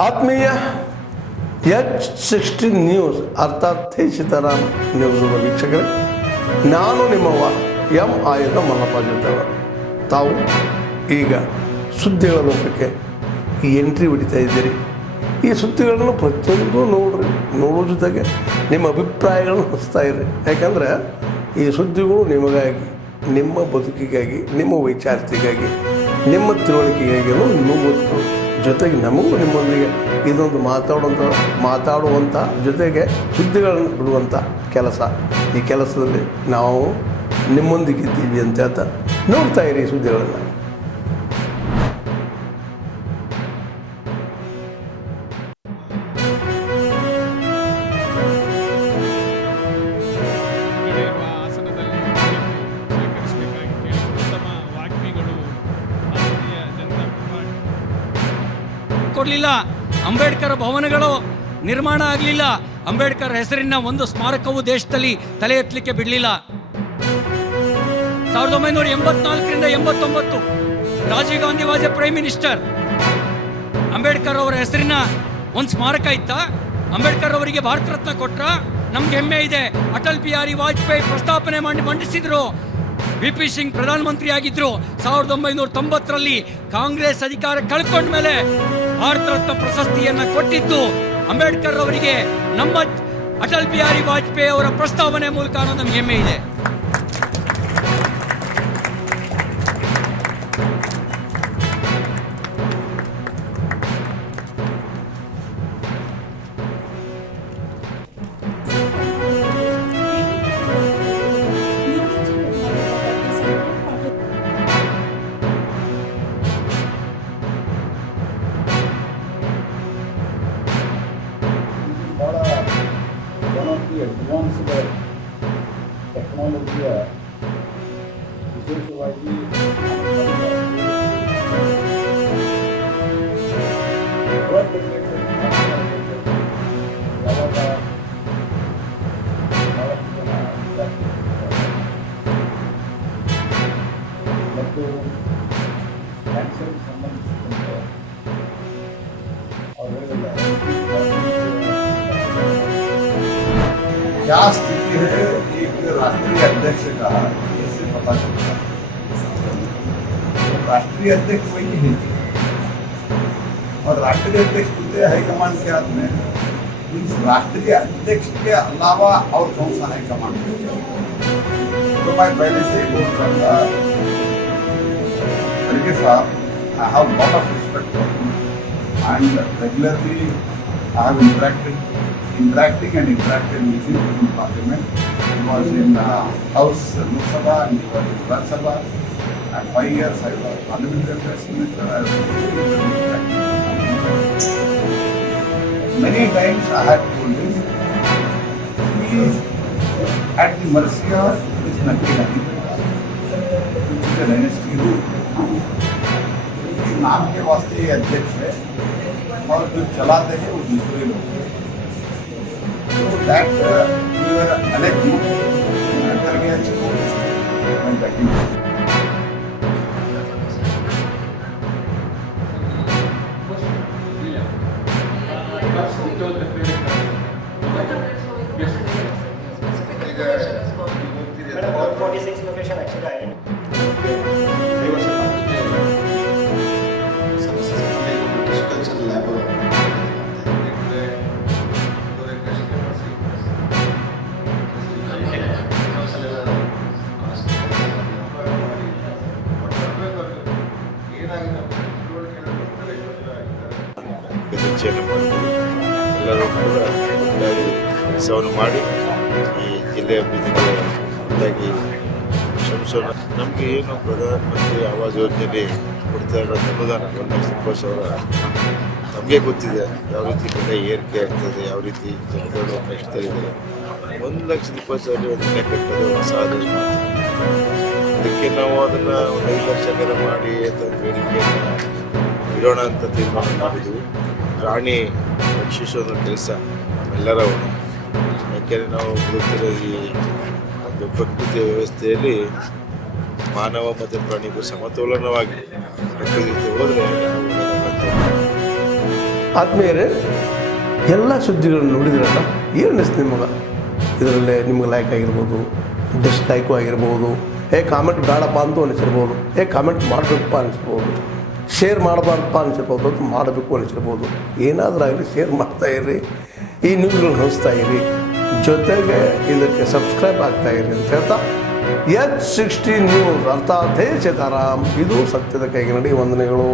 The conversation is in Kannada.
ಆತ್ಮೀಯ H16 ನ್ಯೂಸ್ ಅರ್ಥಾತ್ ಸೀತಾರಾಮ್ ನ್ಯೂಸ್ ವೀಕ್ಷಕರೇ, ನಾನು ನಿಮ್ಮವ ಎಂ ಆಯುಧ ಮಲ್ಲಪ್ಪ ಜೊತೆಯವರು. ತಾವು ಈಗ ಸುದ್ದಿಗಳ ಲೋಕಕ್ಕೆ ಎಂಟ್ರಿ ಹೊಡಿತಾ ಇದ್ದೀರಿ. ಈ ಸುದ್ದಿಗಳನ್ನು ಪ್ರತಿಯೊಂದು ನೋಡೋ ಜೊತೆಗೆ ನಿಮ್ಮ ಅಭಿಪ್ರಾಯಗಳನ್ನು ಹಚ್ತಾ ಇರಿ. ಯಾಕಂದರೆ ಈ ಸುದ್ದಿಗಳು ನಿಮಗಾಗಿ, ನಿಮ್ಮ ಬದುಕಿಗಾಗಿ, ನಿಮ್ಮ ವೈಚಾರಿಕೆಗಾಗಿ, ನಿಮ್ಮ ತಿಳುವಳಿಕೆಗಾಗಿಯೂ ಇನ್ನೂ ಗೊತ್ತು. ಜೊತೆಗೆ ನಮಗೂ ನಿಮ್ಮೊಂದಿಗೆ ಇದೊಂದು ಮಾತಾಡುವಂಥ ಜೊತೆಗೆ ಸುದ್ದಿಗಳನ್ನು ಬಿಡುವಂಥ ಕೆಲಸ. ಈ ಕೆಲಸದಲ್ಲಿ ನಾವು ನಿಮ್ಮೊಂದಿಗೆ ಇದ್ದೀವಿ ಅಂತ ಹೇಳ್ತಾ ನೋಡ್ತಾ ಇರಿ ಸುದ್ದಿಗಳನ್ನು. ಕೊಡಲಿಲ್ಲ. ಅಂಬೇಡ್ಕರ್ ಭವನಗಳು ನಿರ್ಮಾಣ ಆಗಲಿಲ್ಲ. ಅಂಬೇಡ್ಕರ್ ಹೆಸರಿನ ಒಂದು ಸ್ಮಾರಕವು ದೇಶದಲ್ಲಿ ತಲೆ ಎತ್ತಲಿಕ್ಕೆ ಬಿಡಲಿಲ್ಲ. 1984ರಿಂದ 89 Rajiv Gandhi was prime minister. Ambedkar ಅವರ ಹೆಸರಿನ ಒಂದು ಸ್ಮಾರಕ ಇತ್ತ. ಅಂಬೇಡ್ಕರ್ ಅವರಿಗೆ ಭಾರತ ರತ್ನ ಕೊಟ್ರ. ನಮ್ಗೆ ಹೆಮ್ಮೆ ಇದೆ. ಅಟಲ್ ಬಿಹಾರಿ ವಾಜಪೇಯಿ ಪ್ರಸ್ತಾಪನೆ ಮಂಡಿಸಿದ್ರು. VP ಸಿಂಗ್ ಪ್ರಧಾನಮಂತ್ರಿ ಆಗಿದ್ರು. 1990ರಲ್ಲಿ ಕಾಂಗ್ರೆಸ್ ಅಧಿಕಾರ ಕಳ್ಕೊಂಡ ಮೇಲೆ ಭಾರತ ರತ್ನ ಪ್ರಶಸ್ತಿಯನ್ನ ಕೊಟ್ಟಿದ್ದು ಅಂಬೇಡ್ಕರ್ ಅವರಿಗೆ ನಮ್ಮ ಅಟಲ್ ಬಿಹಾರಿ ವಾಜಪೇಯಿ ಅವರ ಪ್ರಸ್ತಾವನೆ ಮೂಲಕ ಅನ್ನೋದು ನಮ್ಗೆ ಹೆಮ್ಮೆ ಇದೆ. ಅಡ್ವಾನ್ಸ್ಡ್ ಟೆಕ್ನಾಲಜಿಯ ವಿಶೇಷವಾಗಿ ಮತ್ತು ಕ್ಯಾನ್ಸರ್ಗೆ ಸಂಬಂಧಿಸಿದಂತೆ ಅವರೆಲ್ಲ क्या स्थिति है एक राष्ट्रीय अध्यक्ष का इससे पता चलता है. तो राष्ट्रीय अध्यक्ष वही है और राष्ट्रीय अध्यक्ष होते हैं हाईकमांड के हाथ में. इस राष्ट्रीय अध्यक्ष के अलावा और कौन सा हाईकमांड है? तो मैं पहले से ही बोल रहा था खड़गे साहब, I have lot of respect for him and regularly I have interacted with him in Parliament. He was in House Lok Sabha and he was in Rajya Sabha. And 5 years I was Parliamentary Affairs Minister. Many times I had told him, he is at the mercy of this Nakki, which is a dynasty rule. नाम के वास्ते ये अध्यक्ष है और जो चलाते हैं वो दूसरे लोग. So that we were elected करके अच्छे को मैं बैठी हूँ. About 46 location actually identified. ಚರ್ಚೆಯನ್ನು ಮಾಡಿದ್ವಿ. ಎಲ್ಲರೂ ಕೂಡ ಒಟ್ಟಾಗಿ ಕೆಲಸವನ್ನು ಮಾಡಿ ಈ ಜಿಲ್ಲೆ ಅಭಿವೃದ್ಧಿಗೆ ಒಟ್ಟಾಗಿ ಶ್ರಮಿಸೋಣ. ನಮಗೆ ಏನು ಪ್ರಧಾನಮಂತ್ರಿ ಆವಾಸ್ ಯೋಜನೆಯಲ್ಲಿ ಕೊಡ್ತಾ ಇರೋ ಅನುದಾನ 1,20,000 ನಮಗೆ ಗೊತ್ತಿದೆ ಯಾವ ರೀತಿ ಬೆಲೆ ಏರಿಕೆ ಆಗ್ತದೆ, ಯಾವ ರೀತಿ ಜನಗಳು ಕಷ್ಟ ಇದೆ. 1,20,000 ಒಂದು ಮನೆ ಕಟ್ಟೋದು ಅಸಾಧ್ಯ. ಅದಕ್ಕೆ ನಾವು ಅದನ್ನು 5 ಲಕ್ಷ ಮಾಡಿ ಬೇಡಿಕೆಯನ್ನು ಇಡೋಣ ಅಂತ ತೀರ್ಮಾನ ಮಾಡಿದ್ವಿ. ಪ್ರಾಣಿ ರಕ್ಷಿಸೋದು ಕೆಲಸ ನಮ್ಮೆಲ್ಲರ ಹೊಣೆ. ಯಾಕೆಂದರೆ ನಾವು ಬದುಕಿರೋ ಈ ಒಂದು ಪ್ರಕೃತಿಯ ವ್ಯವಸ್ಥೆಯಲ್ಲಿ ಮಾನವ ಮತ್ತು ಪ್ರಾಣಿಗೂ ಸಮತೋಲನವಾಗಿ ಪ್ರಕೃತಿ ಹೋದರೆ ಆದ್ಮೇಲೆ ಎಲ್ಲ ಸುದ್ದಿಗಳನ್ನು ನೋಡಿದ್ರಲ್ಲ ಏನು ಅನಿಸ್ತು ನಿಮಗೆ? ಇದರಲ್ಲೇ ನಿಮ್ಗೆ ಲೈಕ್ ಆಗಿರ್ಬೋದು, ಡಿಸ್ಲೈಕು ಆಗಿರ್ಬೋದು, ಕಾಮೆಂಟ್ ಬೇಡಪ್ಪ ಅಂತೂ ಅನಿಸಿರ್ಬೋದು, ಕಾಮೆಂಟ್ ಮಾಡಬೇಕಪ್ಪ ಅನಿಸ್ಬೋದು, ಶೇರ್ ಮಾಡಬಾರ್ದಪ್ಪ ಅನಿಸಿರ್ಬೋದು, ಅದು ಮಾಡಬೇಕು ಅನಿಸಿರ್ಬೋದು. ಏನಾದರೂ ಆಗಲಿ ಶೇರ್ ಮಾಡ್ತಾಯಿರಿ, ಈ ನ್ಯೂಸ್ಗಳನ್ನ ಹಂಚ್ತಾ ಇರಿ, ಜೊತೆಗೆ ಇದಕ್ಕೆ ಸಬ್ಸ್ಕ್ರೈಬ್ ಆಗ್ತಾಯಿರಿ ಅಂತ ಹೇಳ್ತಾ H16 ನ್ಯೂಸ್ ಅರ್ಥಾತ್ ಹೇ ಸೀತಾರಾಮ್, ಇದು ಸತ್ಯದ ಕೈಗೆ ನಡಿ. ವಂದನೆಗಳು.